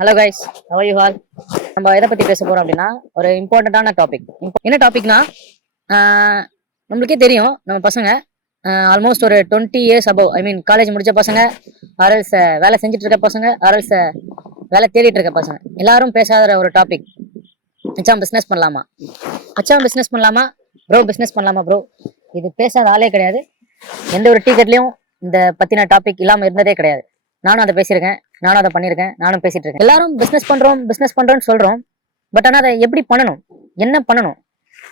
Hello guys, how you all? நம்ம எதை பற்றி பேச போகிறோம் அப்படின்னா ஒரு இம்பார்ட்டண்ட்டான டாபிக். என்ன டாபிக்னா, நம்மளுக்கே தெரியும் நம்ம பசங்க ஆல்மோஸ்ட் ஒரு 20 இயர்ஸ் அபவ், ஐ மீன் காலேஜ் முடிச்ச பசங்க, அரல்ஸ் வேலை செஞ்சுட்டு இருக்க பசங்க, அரல்ஸ் வேலை தேடிட்டு இருக்க பசங்க எல்லாரும் பேசாத ஒரு டாபிக். மச்சான் பிஸ்னஸ் பண்ணலாமா, மச்சான் பிஸ்னஸ் பண்ணலாமா, ப்ரோ பிஸ்னஸ் பண்ணலாமா ப்ரோ. இது பேசாத ஆளே கிடையாது. எந்த ஒரு டிக்கெட்லையும் இந்த பற்றின டாபிக் இல்லாமல் இருந்ததே கிடையாது. நானும் அதை பேசியிருக்கேன், நானும் அதை பண்ணியிருக்கேன், நானும் பேசிட்டு இருக்கேன். எல்லாரும் பிஸ்னஸ் பண்றோம்னு சொல்றோம். பட் ஆனால் அதை எப்படி பண்ணணும், என்ன பண்ணணும்,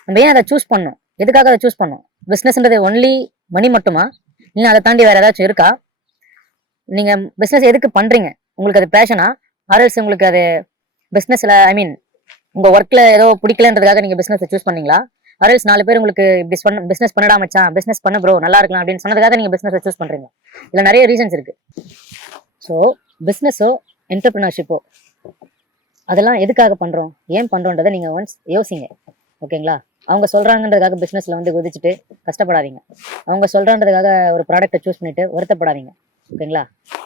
நம்ம ஏன் அதை சூஸ் பண்ணணும், எதுக்காக அதை சூஸ் பண்ணணும்? பிஸ்னஸ்ன்றது ஒன்லி மணி மட்டுமா, இல்லை அதை தாண்டி வேற ஏதாச்சும் இருக்கா? நீங்க பிஸ்னஸ் எதுக்கு பண்றீங்க? உங்களுக்கு அது பேஷனா, ஆர்எல்ஸ் உங்களுக்கு அது பிஸ்னஸ்ல, ஐ மீன் உங்க ஒர்க்ல ஏதோ பிடிக்கலன்றதுக்காக நீங்க பிஸ்னஸ் சூஸ் பண்ணீங்களா? ஆர்எல்ஸ் 4 பேர் உங்களுக்கு பிஸ்னஸ் பண்ணடா மச்சான், பிஸ்னஸ் பண்ண ப்ரோ நல்லா இருக்கலாம் அப்படின்னு சொன்னதுக்காக நீங்க பிஸ்னஸ் சூஸ் பண்றீங்க? இல்லை நிறைய ரீசன்ஸ் இருக்கு. ஸோ பிஸ்னஸோ என்டர்பிரினர்ஷிப்போ அதெல்லாம் எதுக்காக பண்ணுறோம், ஏன் பண்ணுறோன்றதை நீங்கள் ஒன்ஸ் யோசிங்க. ஓகேங்களா? அவங்க சொல்கிறாங்கன்றதுக்காக பிஸ்னஸில் வந்து குதிச்சுட்டு கஷ்டப்படாதீங்க. அவங்க சொல்கிறான்றதுக்காக ஒரு ப்ராடக்ட்டை சூஸ் பண்ணிவிட்டு வருத்தப்படாதீங்க. ஓகேங்களா?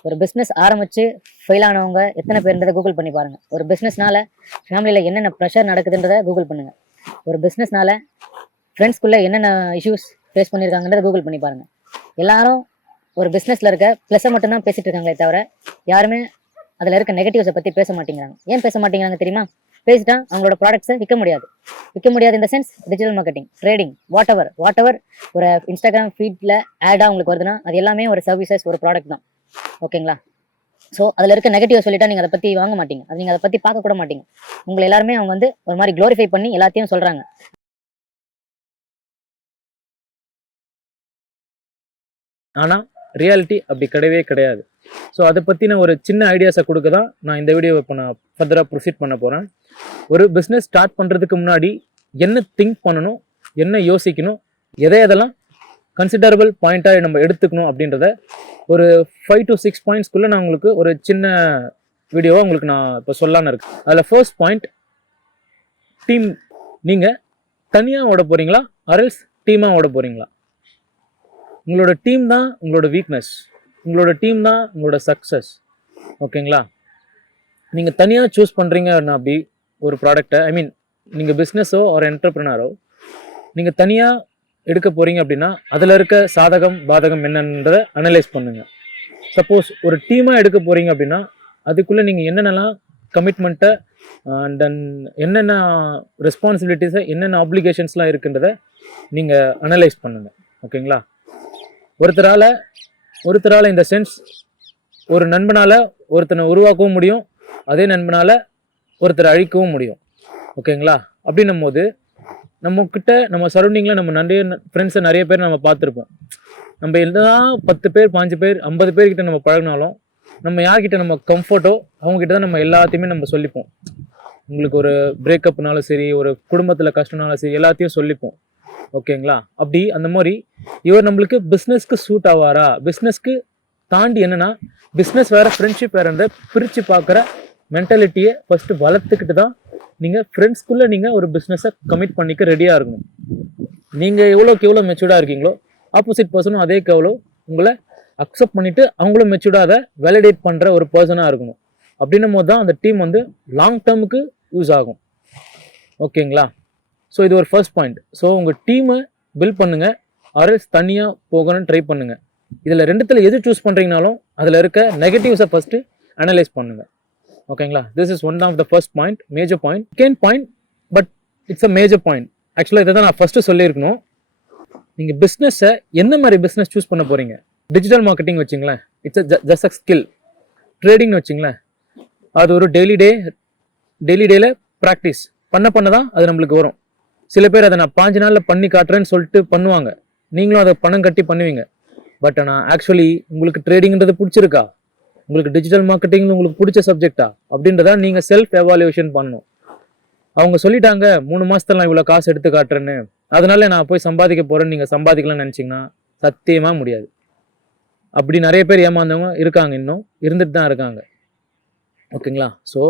ஒரு பிஸ்னஸ் ஆரம்பித்து ஃபெயில் ஆனவங்க எத்தனை பேருன்றதை கூகுள் பண்ணி பாருங்கள். ஒரு பிஸ்னஸ்னால ஃபேமிலியில் என்னென்ன ப்ரெஷர் நடக்குதுன்றதை கூகுள் பண்ணுங்கள். ஒரு பிஸ்னஸ்னால ஃப்ரெண்ட்ஸ்குள்ளே என்னென்ன இஷ்யூஸ் ஃபேஸ் பண்ணியிருக்காங்கன்றதை கூகுள் பண்ணி பாருங்கள். எல்லாரும் ஒரு பிஸ்னஸில் இருக்க ப்ளஸ்ஸை மட்டும்தான் பேசிகிட்டு இருக்காங்களே தவிர யாருமே அதில் இருக்க நெகட்டிவ்ஸை பற்றி பேச மாட்டேங்கிறாங்க. ஏன் பேச மாட்டேங்கிறாங்க தெரியுமா? பேசிட்டா அவங்களோட ப்ராடக்ட்ஸை விற்க முடியாது. இந்த sense digital marketing, trading, whatever ஒரு இன்ஸ்டாகிராம் ஃபீட்டில் ஆடாக உங்களுக்கு வருதுன்னா அது எல்லாமே ஒரு சர்வீசஸ், ஒரு ப்ராடக்ட் தான். ஓகேங்களா? ஸோ அதில் இருக்க நெகட்டிவ் சொல்லிட்டா நீங்கள் அதை பற்றி வாங்க மாட்டீங்க, அது நீங்கள் அதை பற்றி பார்க்க கூட மாட்டீங்க. உங்களை எல்லாருமே அவங்க வந்து ஒரு மாதிரி க்ளோரிஃபை பண்ணி எல்லாத்தையும் சொல்கிறாங்க. ஆனால் ரியாலிட்டி அப்படி கிடையவே கிடையாது. ஸோ அதை பற்றின ஒரு சின்ன ஐடியாஸை கொடுக்க தான் நான் இந்த வீடியோவை இப்போ நான் ஃபர்தராக ப்ரொசீட் பண்ண போகிறேன். ஒரு பிஸ்னஸ் ஸ்டார்ட் பண்ணுறதுக்கு முன்னாடி என்ன திங்க் பண்ணணும், என்ன யோசிக்கணும், எதையெல்லாம் கன்சிடரபிள் பாயிண்ட்டாக நம்ம எடுத்துக்கணும் அப்படின்றத ஒரு 5 to 6 பாயிண்ட்ஸ்குள்ளே நான் உங்களுக்கு ஒரு சின்ன வீடியோவாக உங்களுக்கு நான் இப்போ சொல்லலான்னு இருக்கேன். அதில் ஃபர்ஸ்ட் பாயிண்ட், டீம். நீங்கள் தனியாக ஓட போகிறீங்களா அரல்ஸ் டீமாக ஓட போகிறீங்களா? உங்களோட டீம் தான் உங்களோட வீக்னஸ், உங்களோட டீம் தான் உங்களோட சக்ஸஸ். ஓகேங்களா? நீங்கள் தனியாக சூஸ் பண்ணுறீங்கன்னா அப்படி ஒரு ப்ராடக்டை, ஐ மீன் நீங்கள் பிஸ்னஸோ ஒரு என்டர்பிரினரோ நீங்கள் தனியாக எடுக்க போகிறீங்க அப்படின்னா அதில் இருக்க சாதகம் பாதகம் என்னன்றதை அனலைஸ் பண்ணுங்கள். சப்போஸ் ஒரு டீமாக எடுக்க போகிறீங்க அப்படின்னா அதுக்குள்ளே நீங்கள் என்னென்னலாம் கமிட்மெண்ட்டை அண்ட் தென் என்னென்ன ரெஸ்பான்சிபிலிட்டிஸை, என்னென்ன ஆப்ளிகேஷன்ஸ்லாம் இருக்குன்றதை நீங்கள் அனலைஸ் பண்ணுங்கள். ஓகேங்களா? ஒருத்தரால் இந்த சென்ஸ் ஒரு நண்பனால் ஒருத்தனை உருவாக்கவும் முடியும், அதே நண்பனால் ஒருத்தரை அழிக்கவும் முடியும். ஓகேங்களா? அப்படின்னும் போது நம்மக்கிட்ட நம்ம சரௌண்டிங்கில் நம்ம நிறைய ஃப்ரெண்ட்ஸை நிறைய பேர் நம்ம பார்த்துருப்போம். நம்ம எல்லாம் 10 பேர் 5 பேர் 50 பேர்கிட்ட நம்ம பழகினாலும் நம்ம யார்கிட்ட நம்ம கம்ஃபர்ட்டோ அவங்ககிட்ட தான் நம்ம எல்லாத்தையுமே நம்ம சொல்லிப்போம். உங்களுக்கு ஒரு பிரேக்கப்னாலும் சரி, ஒரு குடும்பத்தில் கஷ்டம்னாலும் சரி, எல்லாத்தையும் சொல்லிப்போம். ஓகேங்களா? அப்படி அந்த மாதிரி இவர் நம்மளுக்கு பிஸ்னஸ்க்கு சூட் ஆவாரா, பிஸ்னஸ்க்கு தாண்டி என்னன்னா பிஸ்னஸ் வேறு ஃப்ரெண்ட்ஷிப் வேறுன்ற பிரித்து பார்க்குற மென்டாலிட்டியை ஃபஸ்ட்டு வளர்த்துக்கிட்டு தான் நீங்கள் ஃப்ரெண்ட்ஸ்குள்ளே நீங்கள் ஒரு பிஸ்னஸை கமிட் பண்ணிக்க ரெடியாக இருக்கணும். நீங்கள் எவ்வளோ மெச்சூர்டாக இருக்கீங்களோ ஆப்போசிட் பர்சனும் அதே எவ்வளோ உங்களை அக்செப்ட் பண்ணிவிட்டு அவங்களும் மெச்சூர்டாக அதை வேலிடேட் பண்ணுற ஒரு பர்சனாக இருக்கணும். அப்படின்னும் போது தான் அந்த டீம் வந்து லாங் டேர்முக்கு யூஸ் ஆகும். ஓகேங்களா? ஸோ இது ஒரு ஃபர்ஸ்ட் பாயிண்ட். ஸோ உங்கள் டீமை பில்ட் பண்ணுங்கள், ஆர்எல்ஸ் தனியாக போகணும்னு ட்ரை பண்ணுங்கள். இதில் ரெண்டுத்தில் எது சூஸ் பண்ணுறீங்கனாலும் அதில் இருக்க நெகட்டிவ்ஸை ஃபஸ்ட்டு அனலைஸ் பண்ணுங்கள். ஓகேங்களா? This is one of the first point, major point. Second point, but it's a major point. ஆக்சுவலாக இதை தான் நான் ஃபஸ்ட்டு சொல்லியிருக்கணும். நீங்கள் பிஸ்னஸை எந்த மாதிரி பிஸ்னஸ் சூஸ் பண்ண போகிறீங்க? டிஜிட்டல் மார்க்கெட்டிங் வச்சிங்களேன், இட்ஸ் ஜஸ்ட் அ ஸ்கில். ட்ரேடிங்னு வச்சிங்களேன், அது ஒரு டெய்லி டேல ப்ராக்டிஸ் பண்ண தான் அது நம்மளுக்கு வரும். சில பேர் அதை நான் 5 நாளில் பண்ணி காட்டுறேன்னு சொல்லிட்டு பண்ணுவாங்க, நீங்களும் அதை பணம் கட்டி பண்ணுவீங்க. பட் ஆனால் ஆக்சுவலி உங்களுக்கு ட்ரேடிங்கிறது பிடிச்சிருக்கா, உங்களுக்கு டிஜிட்டல் மார்க்கெட்டிங் உங்களுக்கு பிடிச்ச சப்ஜெக்டா அப்படின்றத நீங்கள் செல்ஃப் எவாலுவேஷன் பண்ணணும். அவங்க சொல்லிட்டாங்க 3 மாதத்துல நான் இவ்வளோ காசு எடுத்து காட்டுறேன்னு, அதனால நான் போய் சம்பாதிக்க போகிறேன்னு நீங்கள் சம்பாதிக்கலாம்னு நினச்சிங்கன்னா சத்தியமாக முடியாது. அப்படி நிறைய பேர் ஏமாந்தவங்க இருக்காங்க, இன்னும் இருந்துட்டு தான் இருக்காங்க. ஓகேங்களா? ஸோ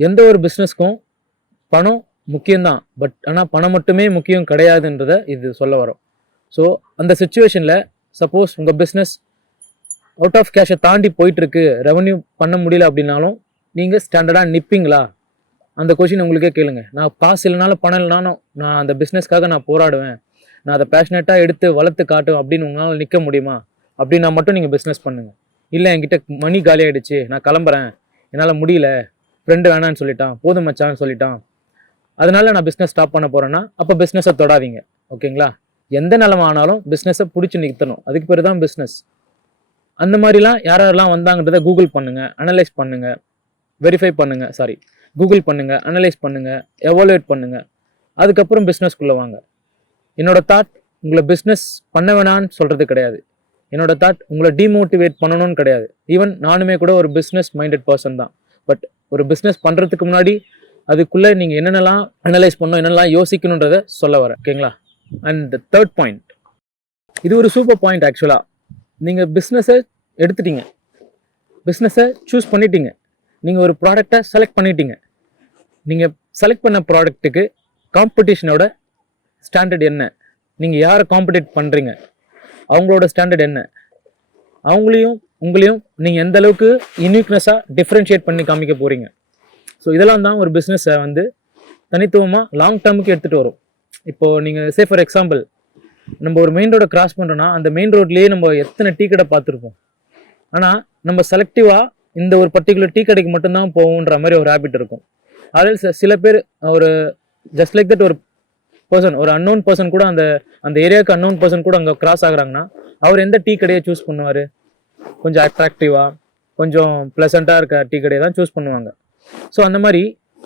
எந்த ஒரு பிஸ்னஸ்க்கும் பணம் முக்கியம்தான், பட் ஆனால் பணம் மட்டுமே முக்கியம் கிடையாதுன்றதை இது சொல்ல வரோம். ஸோ அந்த சுச்சுவேஷனில் சப்போஸ் உங்கள் பிஸ்னஸ் அவுட் ஆஃப் கேஷை தாண்டி போயிட்டுருக்கு, ரெவன்யூ பண்ண முடியல அப்படின்னாலும் நீங்கள் ஸ்டாண்டர்டாக நிற்பீங்களா? அந்த கொஷின் உங்களுக்கே கேளுங்க. நான் காசு இல்லைனாலும் பணம் இல்லைனாலும் நான் அந்த பிஸ்னஸ்க்காக நான் போராடுவேன், நான் அதை பேஷனேட்டாக எடுத்து வளர்த்து காட்டும் அப்படின்னு உங்களால் நிற்க முடியுமா? அப்படின்னா மட்டும் நீங்கள் பிஸ்னஸ் பண்ணுங்கள். இல்லை என்கிட்ட மணி காலி ஆகிடுச்சு, நான் கிளம்புறேன், என்னால் முடியல, ஃப்ரெண்டு வேணான்னு சொல்லிட்டான், போதும் மச்சான்னு சொல்லிட்டான், அதனால நான் பிஸ்னஸ் ஸ்டாப் பண்ண போகிறேன்னா அப்போ பிஸ்னஸை தொடாதீங்க. ஓகேங்களா? எந்த நிலமை ஆனாலும் பிஸ்னஸை பிடிச்சி நிறுத்தணும், அதுக்கு பேர் தான் பிஸ்னஸ். அந்த மாதிரிலாம் யாரெல்லாம் வந்தாங்கன்றதை கூகுள் பண்ணுங்கள், அனலைஸ் பண்ணுங்கள், வெரிஃபை பண்ணுங்கள், கூகுள் பண்ணுங்கள், அனலைஸ் பண்ணுங்கள், எவாலுவேட் பண்ணுங்கள், அதுக்கப்புறம் பிஸ்னஸ்க்குள்ளே வாங்க. என்னோட தாட் உங்களை பிஸ்னஸ் பண்ண வேணான்னு சொல்கிறது கிடையாது. என்னோட தாட் உங்களை டிமோட்டிவேட் பண்ணணும்னு கிடையாது. ஈவன் நானுமே கூட ஒரு பிஸ்னஸ் மைண்டட் பர்சன் தான். பட் ஒரு பிஸ்னஸ் பண்ணுறதுக்கு முன்னாடி அதுக்குள்ளே நீங்கள் என்னென்னலாம் அனலைஸ் பண்ணணும், என்னென்னலாம் யோசிக்கணுன்றதை சொல்ல வரேன். ஓகேங்களா? அண்ட் தேர்ட் பாயிண்ட், இது ஒரு சூப்பர் பாயிண்ட் ஆக்சுவலாக. நீங்கள் பிஸ்னஸை எடுத்துட்டீங்க, பிஸ்னஸை சூஸ் பண்ணிட்டீங்க, நீங்கள் ஒரு ப்ராடக்டை செலக்ட் பண்ணிட்டீங்க. நீங்கள் செலக்ட் பண்ண ப்ராடக்ட்டுக்கு காம்படிஷனோட ஸ்டாண்டர்ட் என்ன, நீங்கள் யாரை காம்படிட் பண்ணுறீங்க, அவங்களோட ஸ்டாண்டர்ட் என்ன, அவங்களையும் உங்களையும் நீங்கள் எந்த அளவுக்கு யூனிக்னஸாக டிஃப்ரென்ஷியேட் பண்ணி காமிக்க போகிறீங்க. ஸோ இதெல்லாம் தான் ஒரு பிஸ்னஸை வந்து தனித்துவமாக லாங் டேர்முக்கு எடுத்துகிட்டு வரும். இப்போது நீங்கள் சே ஃபார் எக்ஸாம்பிள், நம்ம ஒரு மெயின் ரோடை கிராஸ் பண்ணுறோன்னா அந்த மெயின் ரோட்லேயே நம்ம எத்தனை டீ கடை பார்த்துருப்போம். ஆனால் நம்ம செலக்டிவாக இந்த ஒரு பர்டிகுலர் டீ கடைக்கு மட்டும்தான் போகுன்ற மாதிரி ஒரு ஹேபிட் இருக்கும். அதில் சில பேர் ஒரு ஜஸ்ட் லைக் தட் ஒரு பர்சன், ஒரு அன்னோன் பர்சன் கூட அந்த ஏரியாவுக்கு அன்னோன் பர்சன் கூட அங்கே கிராஸ் ஆகுறாங்கன்னா அவர் எந்த டீ கடையை சூஸ் பண்ணுவார்? கொஞ்சம் அட்ராக்டிவாக, கொஞ்சம் ப்ளசண்ட்டாக இருக்க டீ கடையை தான் சூஸ் பண்ணுவாங்க. ஸோ அந்த மாதிரி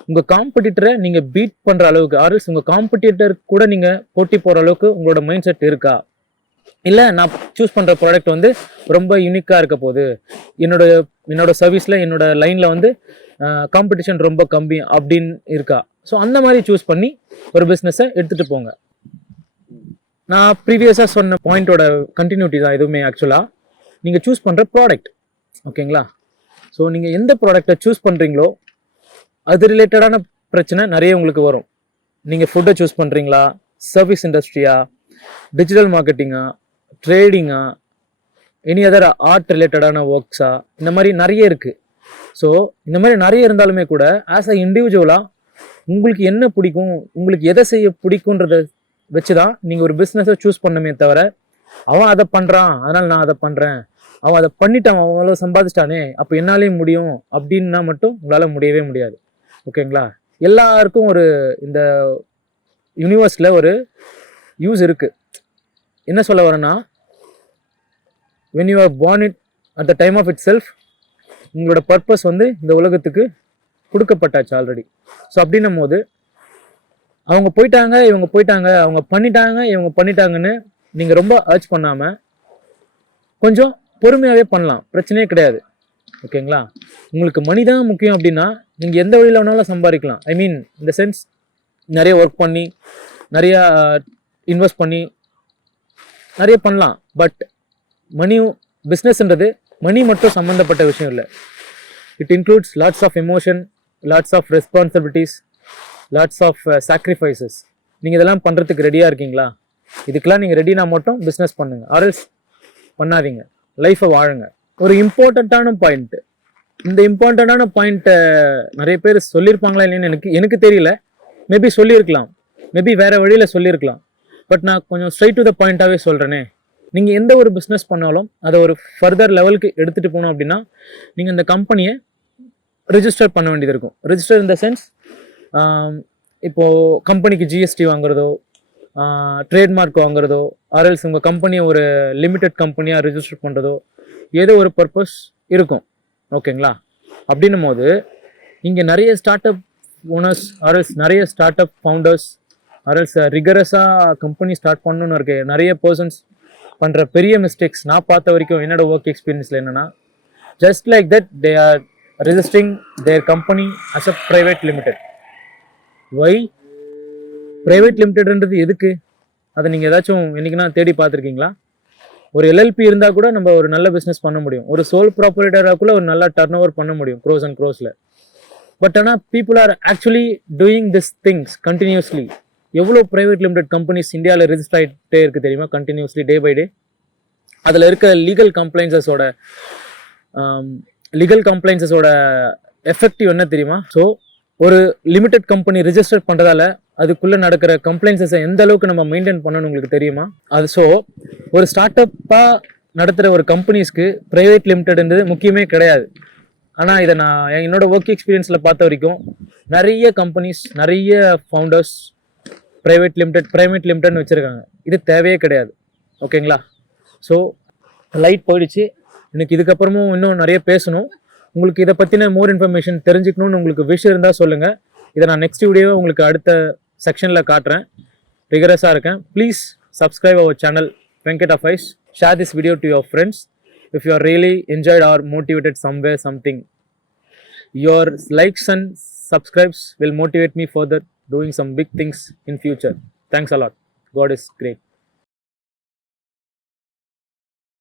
உங்கள் காம்படிட்டரை நீங்கள் பீட் பண்ணுற அளவுக்கு, ஆர்எல்ஸ் உங்கள் காம்படிட்டர் கூட நீங்கள் போட்டி போகிற அளவுக்கு உங்களோட மைண்ட் செட் இருக்கா? இல்லை நான் சூஸ் பண்ணுற ப்ராடக்ட் வந்து ரொம்ப யூனிக்காக இருக்க போகுது, என்னோட சர்வீஸில் என்னோட லைனில் வந்து காம்படிஷன் ரொம்ப கம்மி அப்படின்னு இருக்கா? ஸோ அந்த மாதிரி சூஸ் பண்ணி ஒரு பிஸ்னஸை எடுத்துகிட்டு போங்க. நான் ப்ரீவியஸாக சொன்ன பாயிண்டோட கண்டினியூட்டி தான் எதுவுமே ஆக்சுவலாக. நீங்கள் சூஸ் பண்ணுற ப்ராடக்ட், ஓகேங்களா? ஸோ நீங்கள் எந்த ப்ராடக்டை சூஸ் பண்ணுறீங்களோ அது ரிலேட்டடான பிரச்சனை நிறைய உங்களுக்கு வரும். நீங்கள் ஃபுட்டை சூஸ் பண்ணுறீங்களா, சர்வீஸ் இண்டஸ்ட்ரியா, டிஜிட்டல் மார்க்கெட்டிங்கா, ட்ரேடிங்கா, எனி அதர் ஆர்ட் ரிலேட்டடான ஒர்க்ஸா, இந்த மாதிரி நிறைய இருக்குது. ஸோ இந்த மாதிரி நிறைய இருந்தாலுமே கூட ஆஸ் அ இண்டிவிஜுவலாக உங்களுக்கு என்ன பிடிக்கும், உங்களுக்கு எதை செய்ய பிடிக்குன்றத வச்சு தான் நீங்கள் ஒரு பிஸ்னஸை சூஸ் பண்ணமே தவிர, அவன் அதை பண்ணுறான் அதனால் நான் அதை பண்ணுறேன், அவன் அதை பண்ணிட்டான் அவன் அவ்வளோ சம்பாதிச்சிட்டானே அப்போ என்னாலேயும் முடியும் அப்படின்னா மட்டும் உங்களால் முடியவே முடியாது. ஓகேங்களா? எல்லாருக்கும் ஒரு இந்த யூனிவர்ஸில் ஒரு யூஸ் இருக்குது. என்ன சொல்ல வரேன்னா, when you are born it at the time of itself, உங்களோட பர்பஸ் வந்து இந்த உலகத்துக்கு கொடுக்கப்பட்டாச்சு ஆல்ரெடி. ஸோ அப்படின்னும் போது அவங்க போயிட்டாங்க, இவங்க போயிட்டாங்க, அவங்க பண்ணிட்டாங்க, இவங்க பண்ணிட்டாங்கன்னு நீங்கள் ரொம்ப அர்ச் பண்ணாமல் கொஞ்சம் பொறுமையாகவே பண்ணலாம், பிரச்சனையே கிடையாது. ஓகேங்களா? உங்களுக்கு மணி தான் முக்கியம் அப்படின்னா நீங்கள் எந்த வழியில் வேணாலும் சம்பாதிக்கலாம். ஐ மீன் இந்த சென்ஸ் நிறைய ஒர்க் பண்ணி நிறையா இன்வெஸ்ட் பண்ணி நிறைய பண்ணலாம். பட் மணியும் பிஸ்னஸ்ன்றது மணி மட்டும் சம்மந்தப்பட்ட விஷயம் இல்லை. It includes lots of emotion, lots of responsibilities, lots of sacrifices. நீங்கள் இதெல்லாம் பண்ணுறதுக்கு ரெடியாக இருக்கீங்களா? இதுக்கெல்லாம் நீங்கள் ரெடினா மட்டும் பிஸ்னஸ் பண்ணுங்கள், ஆர்எல்ஸ் பண்ணாதீங்க, லைஃப்பை வாழுங்க. ஒரு இம்பார்ட்டண்ட்டான பாயிண்ட்டு, இந்த இம்பார்ட்டண்ட்டான பாயிண்ட்டை நிறைய பேர் சொல்லியிருப்பாங்களா இல்லைன்னு எனக்கு தெரியல. மேபி சொல்லியிருக்கலாம், மேபி வேறு வழியில் சொல்லியிருக்கலாம். பட் நான் கொஞ்சம் ஸ்ட்ரைட் டு த பாயிண்ட்டாகவே சொல்கிறேனே. நீங்கள் எந்த ஒரு பிஸ்னஸ் பண்ணாலும் அதை ஒரு ஃபர்தர் லெவலுக்கு எடுத்துகிட்டு போகணும் அப்படின்னா நீங்கள் இந்த கம்பெனியை ரிஜிஸ்டர் பண்ண வேண்டியது இருக்கும். ரிஜிஸ்டர் இன் த சென்ஸ், இப்போது கம்பெனிக்கு ஜிஎஸ்டி வாங்குறதோ, ட்ரேட்மார்க் வாங்குறதோ, ஆர்எல்ஸ் உங்கள் கம்பெனியை ஒரு லிமிடெட் கம்பெனியாக ரிஜிஸ்டர் பண்ணுறதோ ஏதோ ஒரு பர்பஸ் இருக்கும். ஓகேங்களா? அப்படின்னும் போது இங்கே நிறைய ஸ்டார்ட் அப் ஓனர்ஸ், ஆர்எல்ஸ் நிறைய ஸ்டார்ட் அப் ஃபவுண்டர்ஸ், ஆர்எல்ஸ் ரிகரஸாக கம்பெனி ஸ்டார்ட் பண்ணணுன்னு இருக்க நிறைய பர்சன்ஸ் பண்ணுற பெரிய மிஸ்டேக்ஸ் நான் பார்த்த வரைக்கும் என்னோட ஒர்க் எக்ஸ்பீரியன்ஸில் என்னென்னா, just like that they are registering their company as a private limited. Why private லிமிடெட்ன்றது எதுக்கு? அதை நீங்கள் ஏதாச்சும் என்றைக்குன்னா தேடி பார்த்துருக்கீங்களா? ஒரு எல்எல்பி இருந்தால் கூட நம்ம ஒரு நல்ல பிஸ்னஸ் பண்ண முடியும். ஒரு சோல் ப்ராப்பரேட்டராக கூட ஒரு நல்ல டர்ன் ஓவர் பண்ண முடியும், க்ரோஸ் அண்ட் க்ரோஸில். பட் ஆனால் people are actually doing this things continuously. எவ்வளோ ப்ரைவேட் லிமிடெட் கம்பெனிஸ் இந்தியாவில் ரெஜிஸ்டர் ஆகிட்டே இருக்குது தெரியுமா? Continuously day by day. அதில் இருக்க லீகல் கம்ப்ளைன்சஸோட எஃபெக்டிவ் என்ன தெரியுமா? ஸோ ஒரு லிமிடெட் கம்பெனி ரிஜிஸ்டர் பண்ணுறதால அதுக்குள்ளே நடக்கிற கம்ப்ளைண்ட்ஸை எந்த அளவுக்கு நம்ம மெயின்டைன் பண்ணணும்னு உங்களுக்கு தெரியுமா? அது ஸோ ஒரு ஸ்டார்ட் அப்பாக நடத்துகிற ஒரு கம்பெனிஸ்க்கு ப்ரைவேட் லிமிடெட்ன்றது முக்கியமே கிடையாது. ஆனால் இதை நான் என்னோட ஒர்க் எக்ஸ்பீரியன்ஸில் பார்த்த வரைக்கும் நிறைய கம்பெனிஸ், நிறைய ஃபவுண்டர்ஸ் ப்ரைவேட் லிமிடெட்னு வச்சுருக்காங்க. இது தேவையே கிடையாது. ஓகேங்களா? ஸோ லைட் போயிடுச்சு. எனக்கு இதுக்கப்புறமும் இன்னும் நிறைய பேசணும். உங்களுக்கு இதை பற்றின மோர் இன்ஃபர்மேஷன் தெரிஞ்சுக்கணும்னு உங்களுக்கு விஷயம் இருந்தால் சொல்லுங்கள். இதை நான் நெக்ஸ்ட் வீடியோவை உங்களுக்கு அடுத்த செக்ஷனில் காட்டுறேன். ரிகரஸாக இருக்கேன். Please subscribe our channel Venkat அஃபைஸ். Share this video to your friends if you are really enjoyed or motivated somewhere something. Your likes and subscribes will motivate me further doing some big things in future. Thanks a lot. God is great.